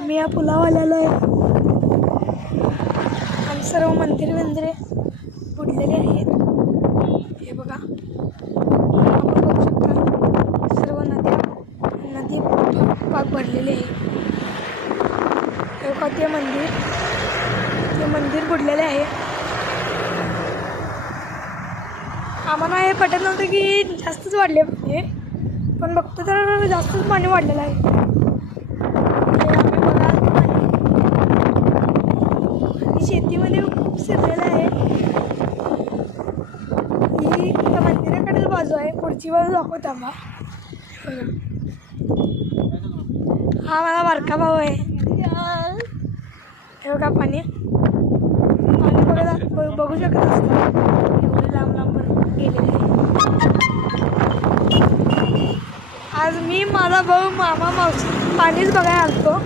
आम्ही या पुलावर आलेलो आहे आणि सर्व मंदिरे बुडलेले आहेत। हे बघा आपण बघू शकता सर्व नदी पाक भरलेले आहे। हे बघा ते मंदिर बुडलेले आहे। आम्हाला हे पटत नव्हतं की जास्तच वाढले पाहिजे, पण बघतो तर जास्तच पाणी वाढलेलं आहे। शेतीमध्ये खूप शिरलेलं आहे। ही त्या मंदिराकडेच बाजू आहे, पुढची बाजू दाखवत आम्हा। हा माझा बारका भाऊ आहे। हे बघा पाणी बघू शकत असता, एवढे लांब लांब गेलेले। आज मी, माझा भाऊ, मामा, मावशी पाणीच बघायला आलतो।